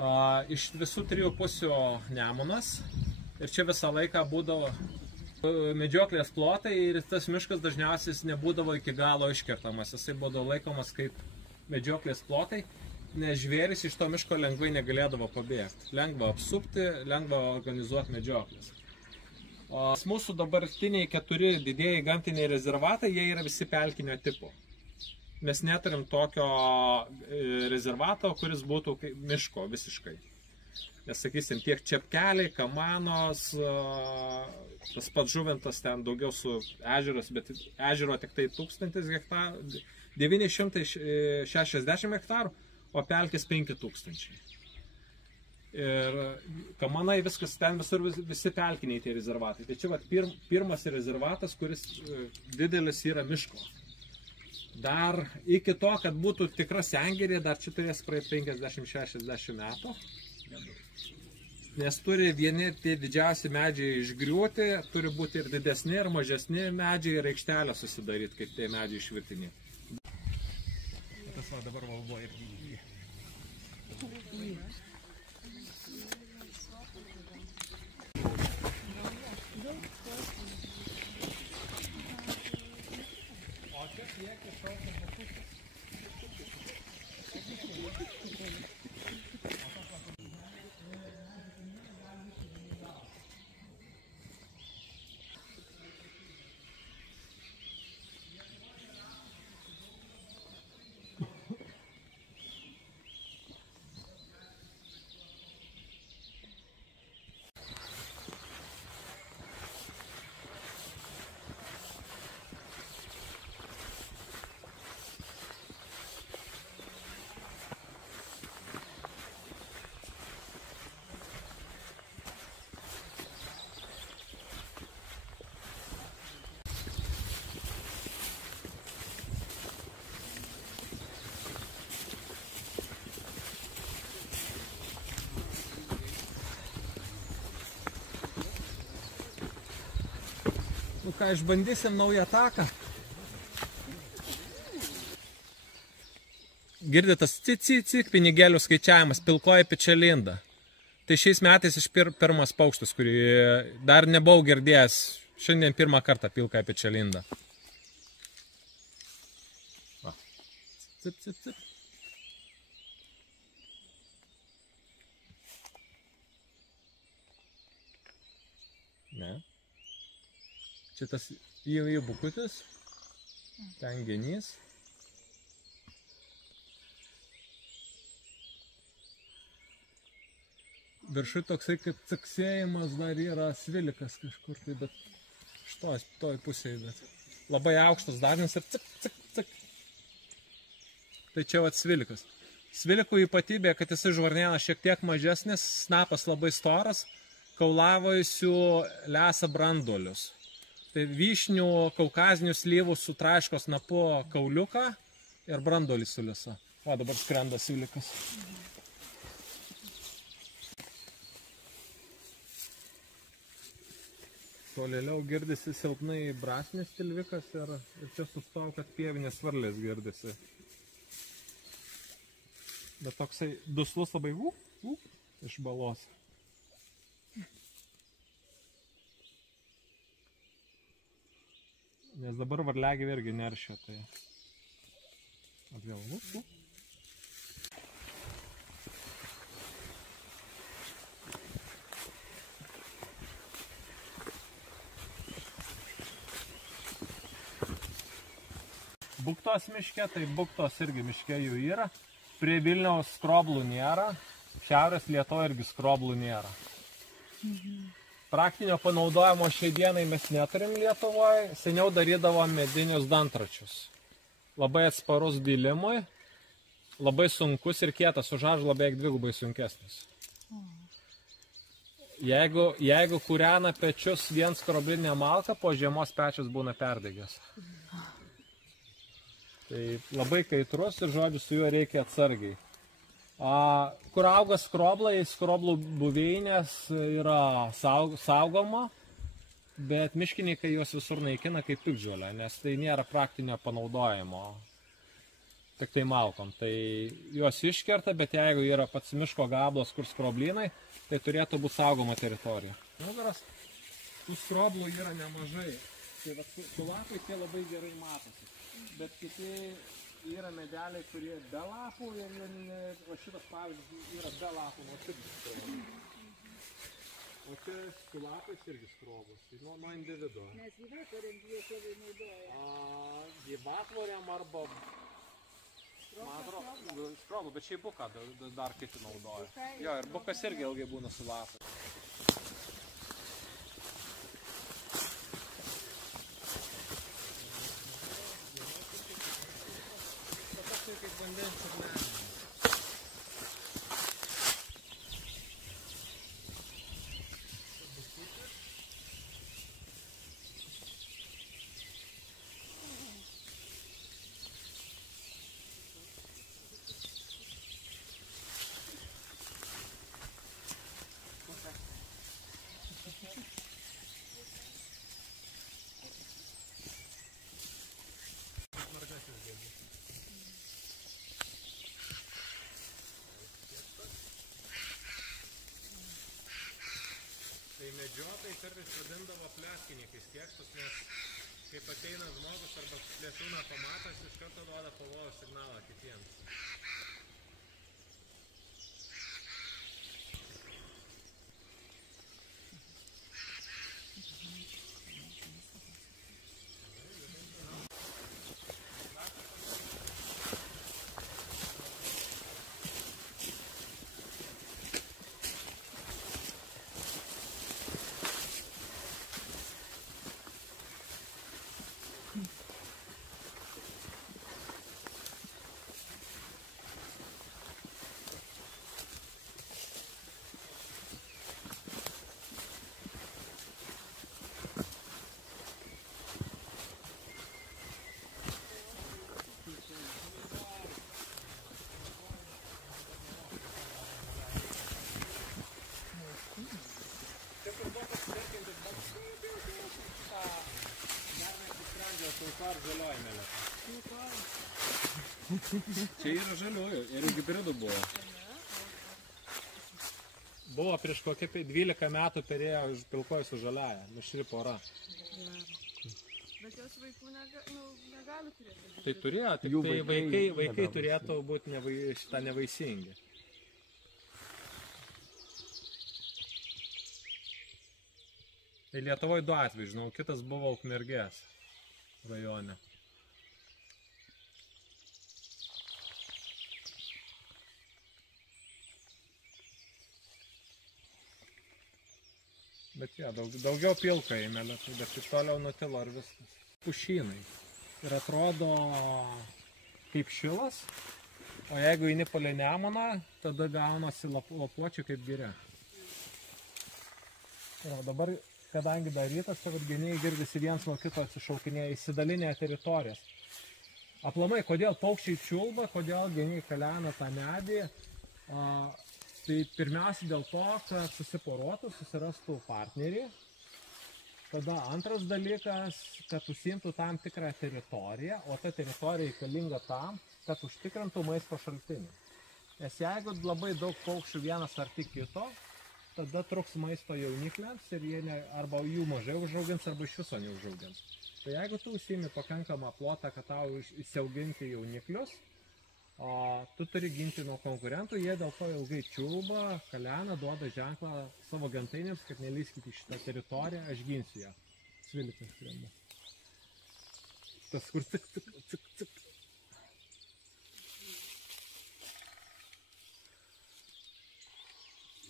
Iš visų trijų pusių Nemunas ir čia visą laiką būdavo medžioklės plotai ir tas miškas dažniausiai nebūdavo iki galo iškertamas, jisai būdavo laikomas kaip medžioklės plotai, nes žvėris iš to miško lengvai negalėdavo pabėgti, lengva apsupti, lengva organizuoti medžioklės. Mūsų dabartiniai 4 didieji gamtiniai rezervatai, jie yra visi pelkinio tipo. Mes neturim tokio rezervato, kuris būtų miško visiškai. Nes, sakysim, tiek Čepkeliai, Kamanos, tas pats Žuvintas ten daugiau su ežeras, bet ežero tik tai 1000 hektarų, 960 hektarų, o pelkės 5000. Ir Kamanai viskas ten visur visi pelkiniai tie rezervatai. Tai čia vat, pirmas rezervatas, kuris didelis yra miško. Dar iki to, kad būtų tikra sengirė, dar čia turės praeiti 50-60 metų. Nes turi vieni tie didžiausi medžiai išgriūti, turi būti ir didesni, ir mažesni medžiai, ir aikštelę susidaryti, kaip tie medžiai išvirtini. Tas va dabar valvo ir ką, išbandysim naują taką. Girditas cik pinigėlių skaičiavimas, pilkoji Pečialinda. Tai šiais metais iš pirmas paukštis, kurį dar nebuvau girdėjęs. Šiandien pirmą kartą pilkoji Pečialinda. Cip, cip, cip. Ne. Čia tas bukutis, ten genys. Viršui toksai kaip caksėjimas dar yra svilikas kažkur, tai bet šitoj pusėje, bet labai aukštas dažnis ir cik, cik, cik. Tai čia vat svilikas. Svilikų ypatybė, kad jisai žvarnėnas šiek tiek mažesnis, snapas labai storas, kaulavaisių lesa branduolius. Tai vyšnių, kaukazinių slyvų su traiškos snapu kauliuką ir branduolį sulisa. O dabar skrenda svilikas. Tolėliau girdisi silpnai brasnis tilvikas ir čia sustojau, kad pievinės varlės girdisi. Bet toksai duslus labai iš balos. Nes dabar varliagyviai irgi neršia, tai atgal. Buktos miške, tai buktos irgi miške jų yra. Prie Vilniaus skroblų nėra, šiaurės Lietuvoje irgi skroblų nėra. Praktinio panaudojimo šiai dienai mes neturim Lietuvoje, seniau darydavom medinius dantračius. Labai atsparus dylimui, labai sunkus ir kietas, už ąžuolą beveik dvigubai sunkesnis. Jeigu kūrena pečius vien skroblinė malka, po žiemos pečius būna perdegęs. Tai labai kaitrus ir žodžiu su juo reikia atsargiai. Kur auga skroblai, skroblų buveinės yra saugoma, bet miškininkai juos visur naikina kaip piktžolę, nes tai nėra praktinio panaudojimo. tik tai malkom. Tai juos iškerta, bet jeigu yra pats miško gablos, kur skroblynai, tai turėtų būti saugoma teritorija. Nugaras, tų skroblų yra nemažai. Tai su lapai tie labai gerai matosi. Bet kiti yra medeliai, kurie be lapų ir o šitas pavyzdys yra be lapų, o šitas skrobas. O čia su lapais irgi skrobas, tai nuo individuo. Nes gyvatvoriam jie labai naudoja. Gyvatvoriam arba skrobų, bet šiaip buką dar kiti naudoja. Jo, ir bukas irgi ilgai būna su lapais. Kaip vandens čiurlenė. Tai medžiotojai kartais vadindavo pleskininkais kėkštus, nes kaip ateina žmogus arba plėšrūną pamatas, iš karto duoda pavojaus signalą kitiems. Čia yra žaliųjų ir hibridų buvo. Buvo prieš kokią 12 metų perėjo pilkoji su žaliaja, mišri pora. Bet jos vaikų negali turėti. Tai turėjo, tik tai vaikai turėtų būti nevaisingi. Tai Lietuvoje 2 atvejai, žinau, kitas buvo Ukmergės rajone. Bet jie, daugiau pilka įmelė, bet tik toliau nutilo ir viskas. Pušynai. Ir atrodo kaip šilas, o jeigu eini palei Nemuną, tada gaunasi lapuočiai kaip giria. Ir dabar, kadangi dar rytas, tai geniai girdisi viens nuo kito atsišaukinėja įsidalinę teritorijas. Aplamai, kodėl paukščiai čiulba, kodėl geniai kalena tą medį, tai pirmiausia dėl to, kad susiporotų, susirastų partnerį. Tada antras dalykas, kad užsiimtų tam tikrą teritoriją, o ta teritorija reikalinga tam, kad užtikrintų maisto šaltinį. Nes jeigu labai daug paukščių vienas arti kito, tada truks maisto jaunikliams ir jie arba jų mažai užaugins, arba iš viso neužaugins. Tai jeigu tu užsiimi pakankamą plotą, kad tau įsiauginti jauniklius, o tu turi ginti nuo konkurentų, jie dėl to ilgai čiulba, kalena, duoda ženklą savo gentainėms, kad nelįskite į šitą teritoriją, aš ginsiu ją. Svilikas skrenda. Tas kur cik, cik, cik, cik.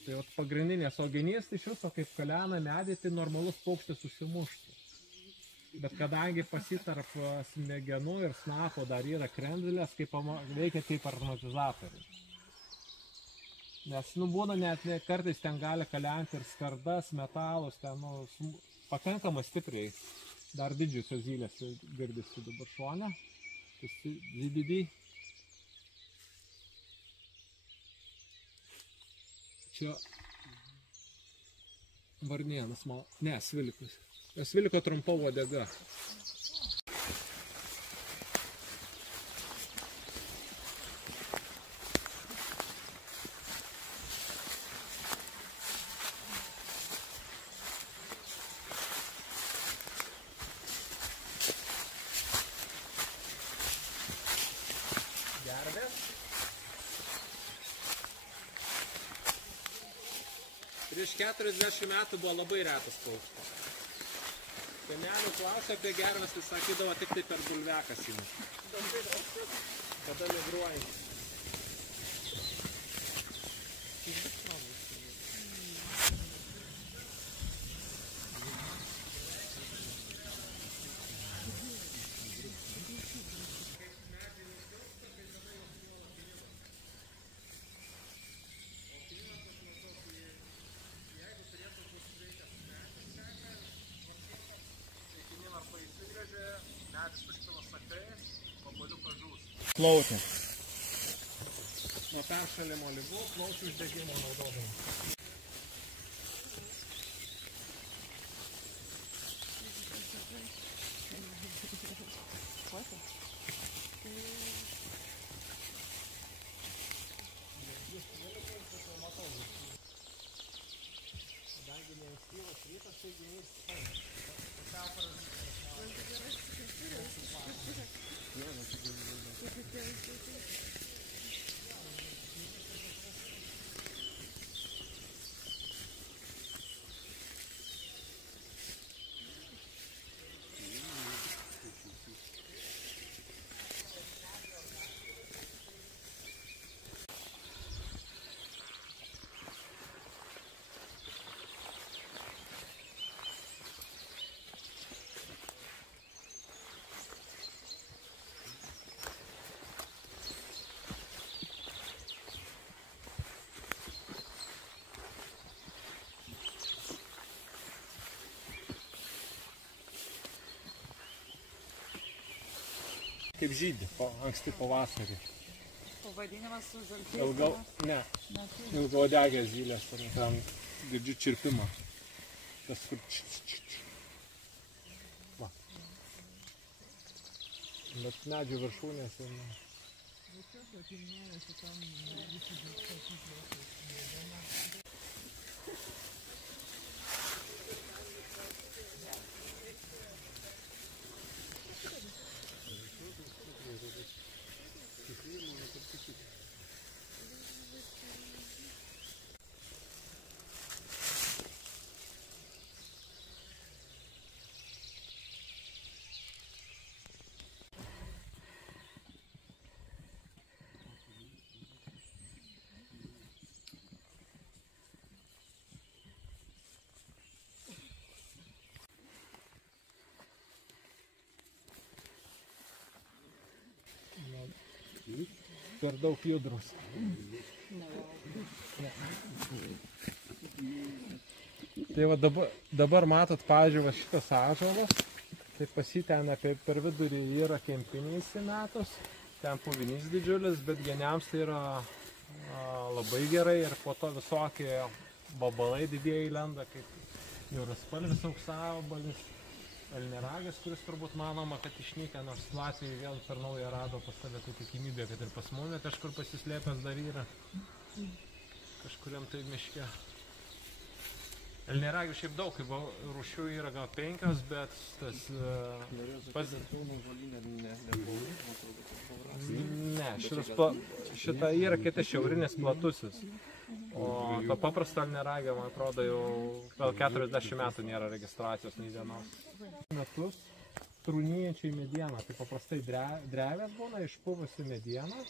Tai vat pagrindinės auginys, tai iš viso kaip kalena medį, tai normalus paukštis susimuštų. Bet kadangi pasitarp smegenų ir snapo dar yra kremzlės, veikia kaip aromatizatoriai. Nes būna net kartais ten gali kalenti ir skardas, metalus, ten pakankamai stipriai. Dar didžiosios zylės girdisi dabar šone. Dididį. Čia varnienas, ne, svilikus. Sviliko trumpa uodega. karvės. Prieš 40 metų buvo labai retas paukštis. Senelių klausė apie gerves, tai sakydavo tik tai per bulvekas įmuša. Kada migruoja. Plautė. Nuo peršalimo ligų plaučių uždegimo naudodama. Kadangi neankstyvas rytas, tai jais kaip žydi, anksti pavasarį. Pavadinimas su žalčiais. Ne, ilgaodegės zylės, ten girdžiu čirpimą. Tas kur va. Bet medžių viršūnės jau ne. Per daug judrus. Tai va dabar matot, pavyzdžiui, šitas ąžuolas, tai pas jį ten per vidurį yra kempiniais įmetus, ten puvinys didžiulis, bet geniams tai yra labai gerai ir po to visokie vabalai didieji lenda, kaip jūraspalvis auksavabalis, elniaragas, kuris turbūt manoma, kad išnykę, nors Latvijai vėl per naują rado pas save tai tikimybė, kad ir pas mumi kažkur pasislėpęs dar yra kažkuriam tai miške. Elniaragių šiaip daug, kaip rūšių yra gal 5, bet tas šita yra kitas šiaurinis platusis. O to paprasto elniaragio, man atrodo, jau gal 40 metų nėra registracijos nei dienos. Metus trūnijančiai medieną, tai paprastai drevės būna, išpuvusi mediena,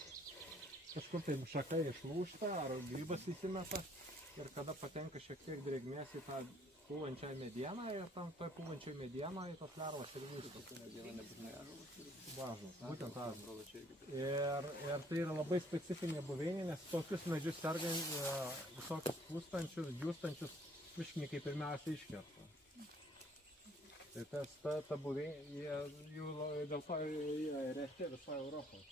kažkur tai šakai išlūžta ar grybas įsimeta ir kada patenka šiek tiek drėgmės į tą pūvančią medieną ir tam toj pūvančioj medienoje tos lervos ir vysto. Būtent ąžuolas. Ir tai yra labai specifinė buveinė, nes tokius medžius sergant visokius pūstančius, džiūstančius miškininkai pirmiausia iškerta. Tai ta buveinė, dėl to jie reti visoje Europoje.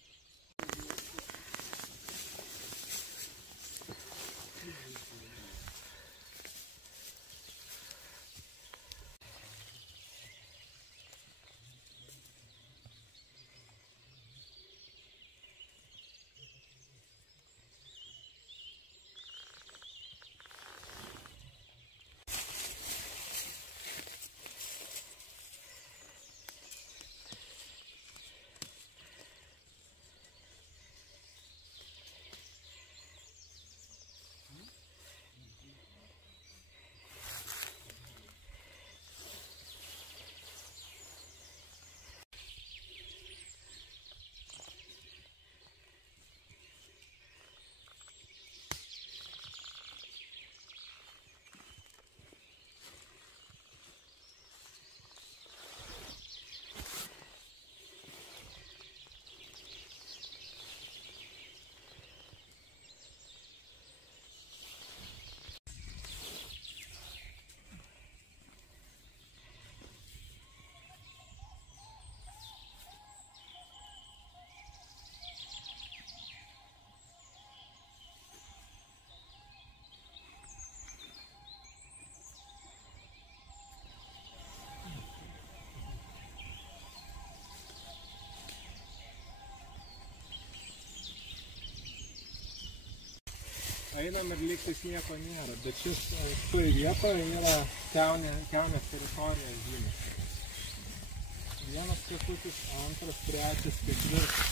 Einam ir lygtais nieko nėra, bet šis toj vietoje yra kiaunės teritorija žymis. Vienas kekutis, antras, trečias, ketvirtas.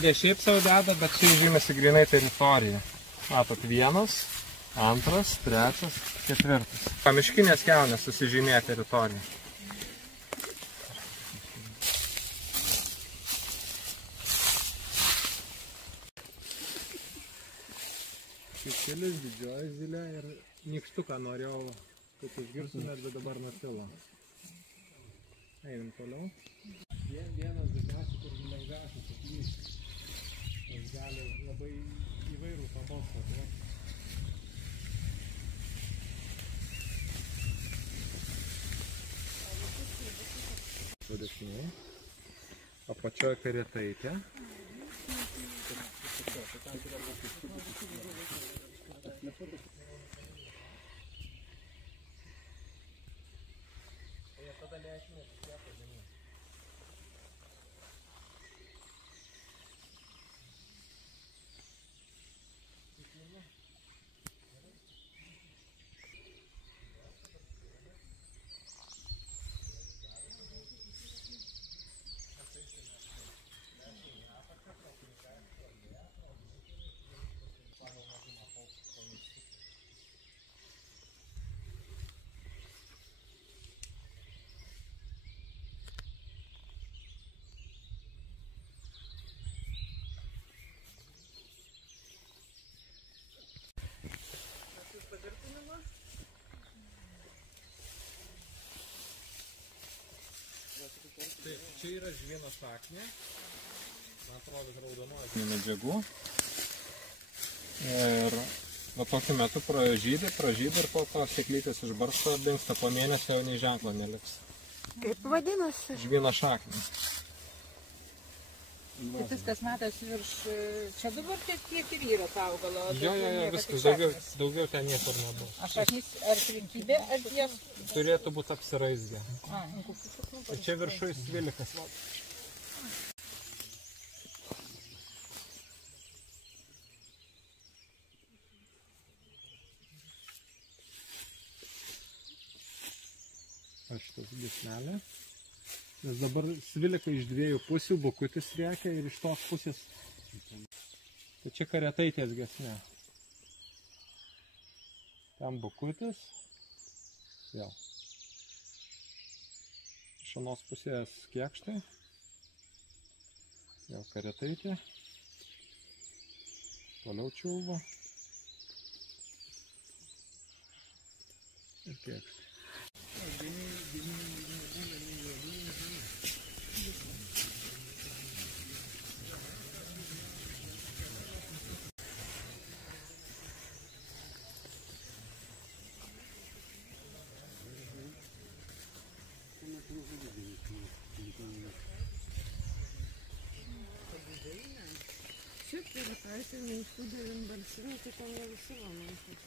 Ne šiaip savo deda, bet čia žymėsi grinai teritorija. Matot, vienas, antras, trečias, ketvirtas. Pamiškinės kiaunės susižymėja teritoriją. Kikelis, didžioji zylė ir nykštuką norėjau, kad išgirstumėt, bet dabar nutilo. Einam toliau. Vienas dažniausiai, kur lengviausias atlysti. Tas gali labai įvairų tą balsą duoti. Sudėtiniai. Apačioje karietaitė. Tai čia yra žvyno šaknė, man atrodo, raudonuoja medžiagų. Ir va tokiu metu pražydi ir po to sėklytės išbarsto, dingsta po mėnesio, jau nei ženklo neliks. Kaip vadinasi? Žvyno šaknė. Tai viskas metas virš... Čia dabar tiek ir yra ta augalo? Jo, viskas, daugiau ten niekur nebus. Ar šaknys, ar prinkybė, ar jas? Turėtų būti apsiraizgę. Ir čia viršui svilikas. Šitas gismelė. Nes dabar svilika iš dviejų pusių, bukutis rėkia ir iš tos pusės. Tai čia karietaitės giesmė. Ten bukutis. Vėl. Iš anos pusės kiekštai. Vėl karietaitė. Toliau čiulba. Ir kiekštai. Šiaip yra tarsi minkštų devynbalsinių, tai ten ne visi manau.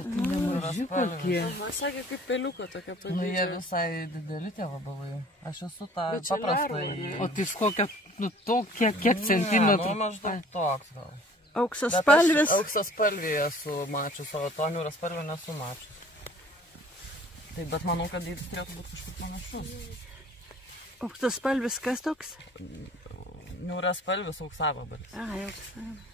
Maži kokie. Sakė, kaip peliuko tokia padėdžia. Nu, jie visai dideli tie vabalai. Aš esu tą paprastai. O tai kokia, nu, tokia, kiek centimetrų? Nu, maždaug toks gal. Auksaspalvis. Auksaspalvį esu mačius, o to niūraspalvį nesu mačius. Taip, bet manau, kad dydis turėtų būti kažkur panašus. O tas spalvis kas toks? Niūras spalvis auksavabalis. Ai, auksavabalis.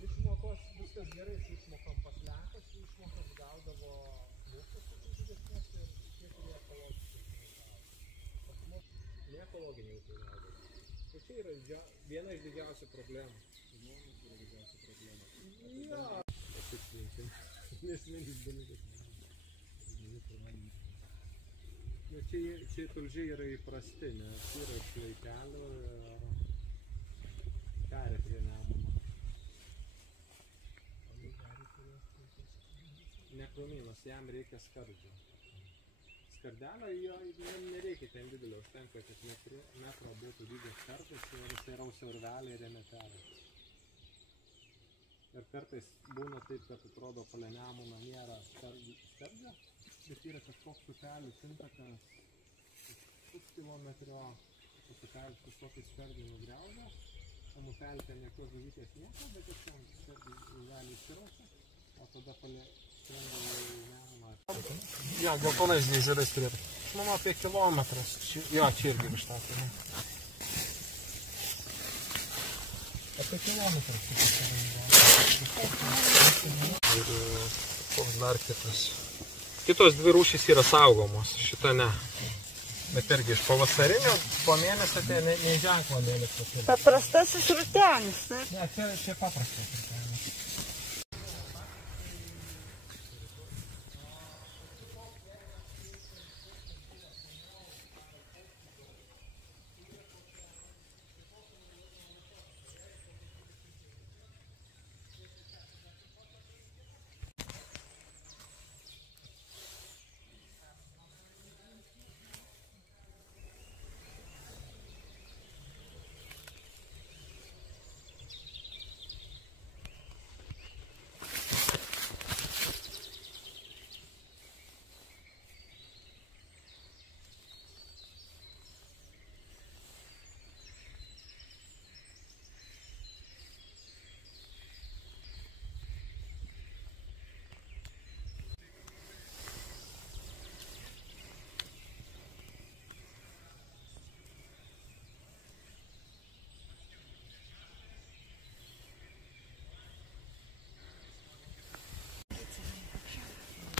Išmokos viskas gerai su išmokom pas Lenkus, išmokas gaudavo mūsų didesnės ir tie, kurie ekologiškai ūkininkavo. Pas mus neekologiniai ūkininkavo. Tai čia yra viena iš didžiausių problemų. Žmonės yra didžiausia problema. Jo. Patikslinti. Nesmėlis dalykas. Čia tulžiai yra įprasti, nes yra iš laikelių ir perė prie Nemuno. Ne krūmynas, jam reikia skardžio. Skardelio jo nereikia ten didelio, užtenka, kad metro būtų dydžio skardas ir jisai rausia urvelį ir remetelį. Ir kartais būna taip, kad atrodo palei Nemuną nėra skardžio, bet yra kažkoks upelis intakas, puskilometrio upelis kažkokį skardį nugriaužia, tam upelį ten jokios žuvytės nieko, bet jis ten skardį urvelį įsirausia, o tada palei skrenda į Nemuną. Jo, geltonais ežerais turėtų. Aš manau apie kilometras. Jo, čia irgi vištatė. Apie kilometras. Ir koks dar kitas. Kitos dvi rūšys yra saugomos, šita ne. Bet irgi iš pavasarinio po mėnesio tai nei ženklo neliktų. Paprastasis rūtenis, taip? Ne, čia paprastas rūtenis.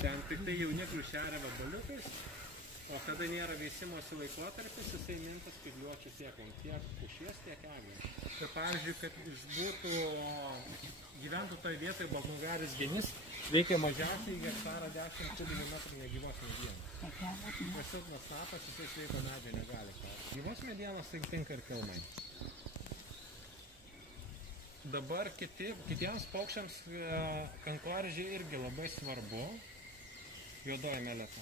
Ten tik tai jauniklių šeria vabaliukais, o kada nėra veisimosi laikotarpis, jisai mintas spygliuočių sėklom, tiek pušies, tiek eglės. Ir pavyzdžiui, kad jis gyventų toje vietoje baltnugaris genys, reikia mažiausiai hektarą 10 kubinių metrų negyvos medienos. Silpnas snapas, jisai sveiko medžio negali kauti. Gyvos medienos tai tinka ir kelmai. Dabar kitiems paukščiams kankorėžiai irgi labai svarbu. Juodoji meleta.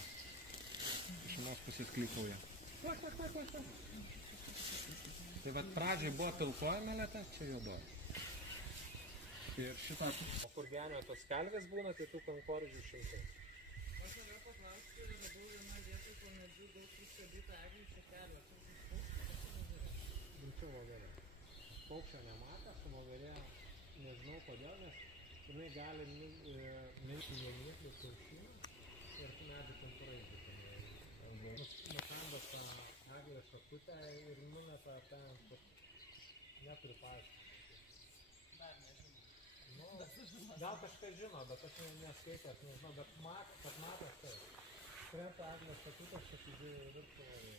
Iš vienos pusės klypauja. Tai vat pradžiai buvo pilkoji meleta, čia juodoji. Ir šitą... O kur genio tos kalvės būna, tai tų kankorėžių šimtai. Aš norėjau paklausti, radau vieną vietą po medžių daug pristatytą eglių šakelę. Rimčiau voverė. Paukščio nematė, su voverė nežinau kodėl, nes jinai gali minti jauniklių kiaušinių ir medžių pumpurai būtų. Nukanda tą eglę šakutę ir numeta ten, kur neturi paaiškinti. Dar nežinau. Gal kažkas žino, bet aš neskaitęs, nežinau, bet kad matas tai. Krenta eglę šakutę, pasižiūrėjau viršų voverė.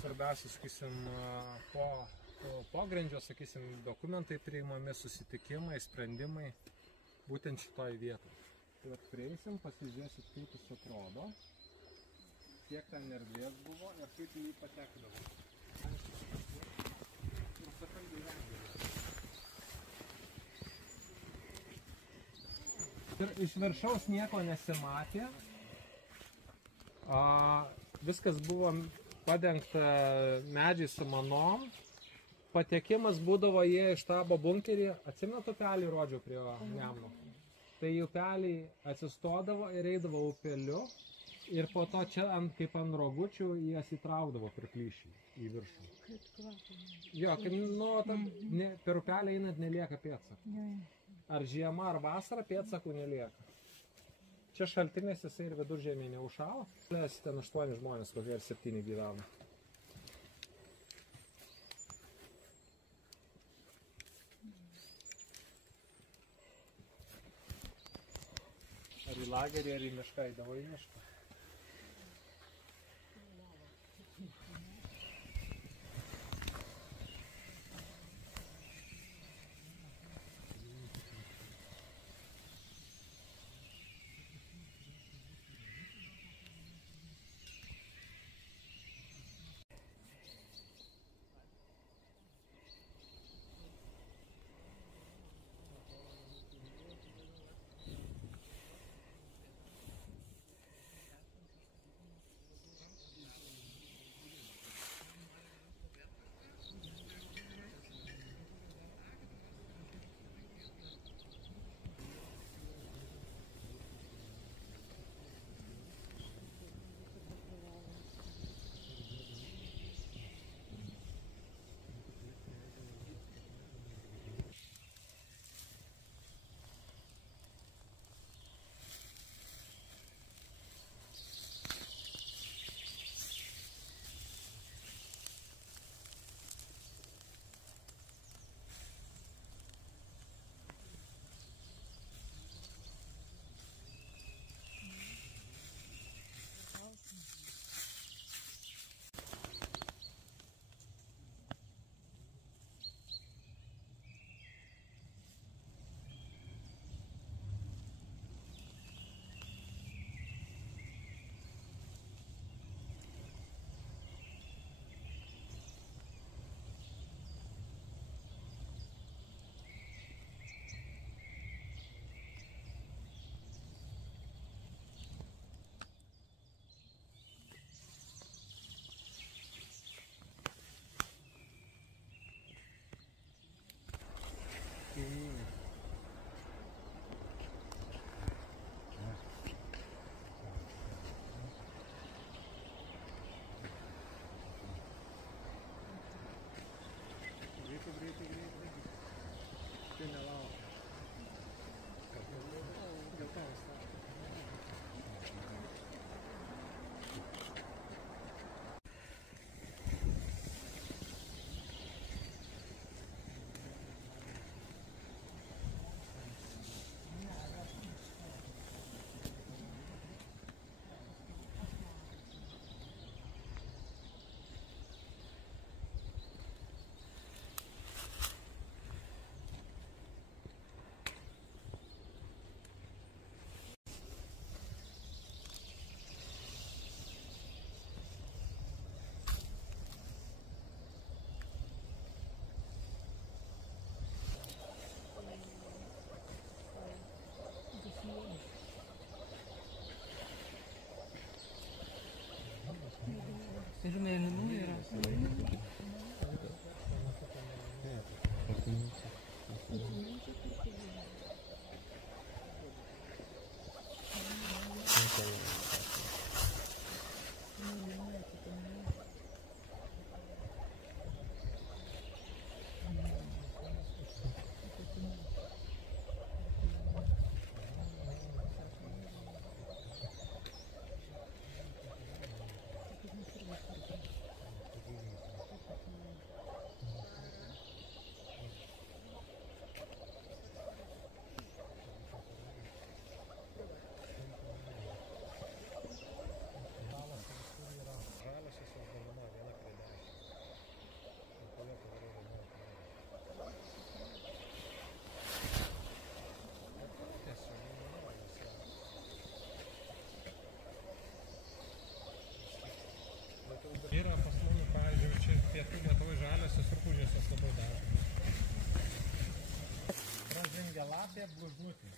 svarbiausia, sakysim, po pogrindžio, sakysim, dokumentai priimami, susitikimai, sprendimai, būtent šitoj vietoj. Tai vat prieisim, pasižiūrėsit, kaip jis atrodo, kiek ten erdvės buvo ir kaip jį patekdavo. Ir iš viršaus nieko nesimatė. Viskas buvo padengta medžiais samanom. Patekimas būdavo jie iš štabo bunkerį. Atsimenat upelį rodžiau prie Nemuno. Tai upelį atsistodavo ir eidavo upeliu. Ir po to čia, kaip ant rogučių, jas įtraukdavo per plyšį į viršų. Jo, per upelį einant nelieka pėdsakų. Ar žiema, ar vasara pėdsakų nelieka. Čia šaltinės jisai ir viduržemė neužšalo. Ten 8 žmonės, kokie ir 7 gyvena. Ar į lagerį, ar į mišką eidavo į mišką. Lapė blužnutė.